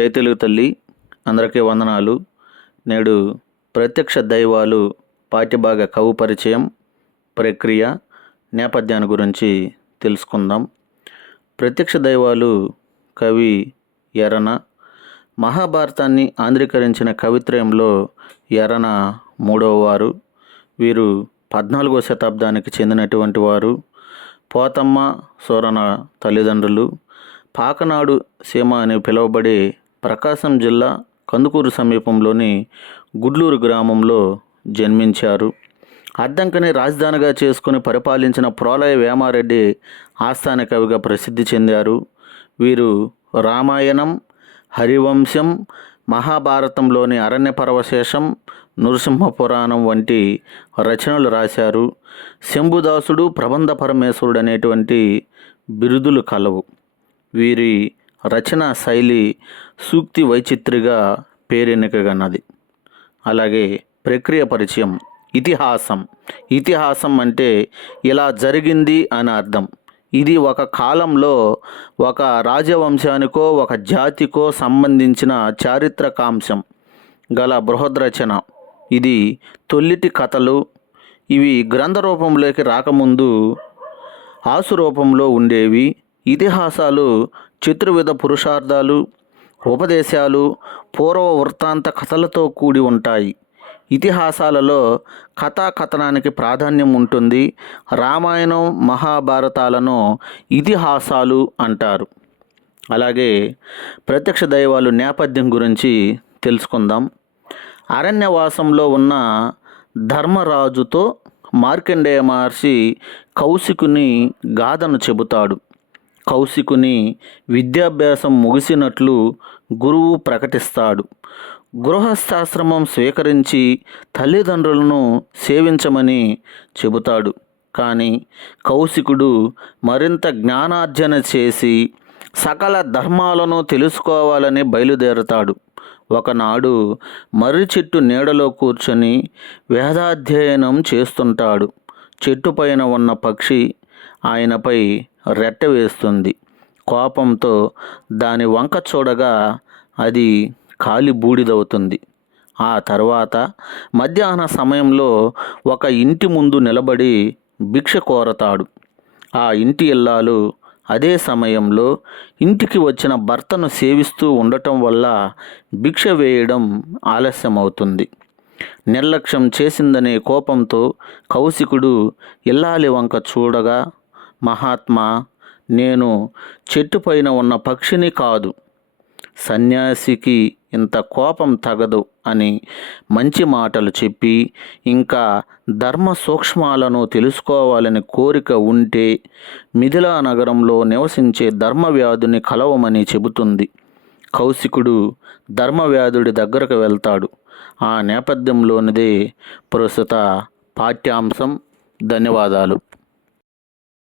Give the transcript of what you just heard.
జయ తెలుగు తల్లి అందరికీ వందనాలు. నేడు ప్రత్యక్ష దైవాలు పాఠ్యభాగ కవు పరిచయం ప్రక్రియ నేపథ్యాన్ని గురించి తెలుసుకుందాం. ప్రత్యక్ష దైవాలు కవి ఎరన మహాభారతాన్ని ఆంధ్రీకరించిన కవిత్రయంలో ఎరన మూడవ వారు. వీరు పద్నాలుగో శతాబ్దానికి చెందినటువంటి వారు. పోతమ్మ సోరణ తల్లిదండ్రులు. పాకనాడు సీమ అని పిలువబడే ప్రకాశం జిల్లా కందుకూరు సమీపంలోని గుడ్లూరు గ్రామంలో జన్మించారు. అద్దంకని రాజధానిగా చేసుకుని పరిపాలించిన ప్రోలయ వేమారెడ్డి ఆస్థాన కవిగా ప్రసిద్ధి చెందారు. వీరు రామాయణం హరివంశం మహాభారతంలోని అరణ్య పరవశేషం నృసింహ పురాణం వంటి రచనలు రాశారు. శంభుదాసుడు ప్రబంధ పరమేశ్వరుడు అనేటువంటి బిరుదులు కలవు. వీరి రచనా శైలి సూక్తి వైచిత్రిగా పేరెన్నికగన్నది అలాగే ప్రక్రియ పరిచయం ఇతిహాసం. ఇతిహాసం అంటే ఇలా జరిగింది అని అర్థం. ఇది ఒక కాలంలో ఒక రాజవంశానికో ఒక జాతికో సంబంధించిన చారిత్రకాంశం గల బృహద్రచన. ఇది తొల్లిటి కథలు ఇవి గ్రంథ రూపంలోకి రాకముందు ఆసు రూపంలో ఉండేవి ఇతిహాసాలు చతుర్విధ పురుషార్థాలు ఉపదేశాలు పూర్వ వృత్తాంత కథలతో కూడి ఉంటాయి. ఇతిహాసాలలో కథాకథనానికి ప్రాధాన్యం ఉంటుంది. రామాయణం మహాభారతాలను ఇతిహాసాలు అంటారు. అలాగే ప్రత్యక్ష దైవాలు నేపథ్యం గురించి తెలుసుకుందాం. అరణ్యవాసంలో ఉన్న ధర్మరాజుతో మార్కండేయ మహర్షి కౌశికుని గాథను చెబుతాడు. కౌశికుని విద్యాభ్యాసం ముగిసినట్లు గురువు ప్రకటిస్తాడు. గృహస్థాశ్రమం స్వీకరించి తల్లిదండ్రులను సేవించమని చెబుతాడు. కానీ కౌశికుడు మరింత జ్ఞానార్జన చేసి సకల ధర్మాలను తెలుసుకోవాలని బయలుదేరతాడు. ఒకనాడు మర్రి చెట్టు నీడలో కూర్చొని వేదాధ్యయనం చేస్తుంటాడు. చెట్టు పైన ఉన్న పక్షి ఆయనపై రెట్ట వేస్తుంది. కోపంతో దాని వంక చూడగా అది కాలి బూడిదవుతుంది. ఆ తర్వాత మధ్యాహ్న సమయంలో ఒక ఇంటి ముందు నిలబడి భిక్ష కోరతాడు. ఆ ఇంటి ఇల్లాలు అదే సమయంలో ఇంటికి వచ్చిన భర్తను సేవిస్తూ ఉండటం వల్ల భిక్ష వేయడం ఆలస్యమవుతుంది. నిర్లక్ష్యం చేసిందనే కోపంతో కౌశికుడు ఇల్లాలి వంక చూడగా మహాత్మా నేను చెట్టుపైన ఉన్న పక్షిని కాదు. సన్యాసికి ఇంత కోపం తగదు అని మంచి మాటలు చెప్పి ఇంకా ధర్మ సూక్ష్మాలను తెలుసుకోవాలని కోరిక ఉంటే మిథిలా నగరంలో నివసించే ధర్మవ్యాధుని కలవమని చెబుతుంది. కౌశికుడు ధర్మవ్యాధుడి దగ్గరకు వెళ్తాడు. ఆ నేపథ్యంలోనిదే ప్రస్తుత పాఠ్యాంశం. ధన్యవాదాలు.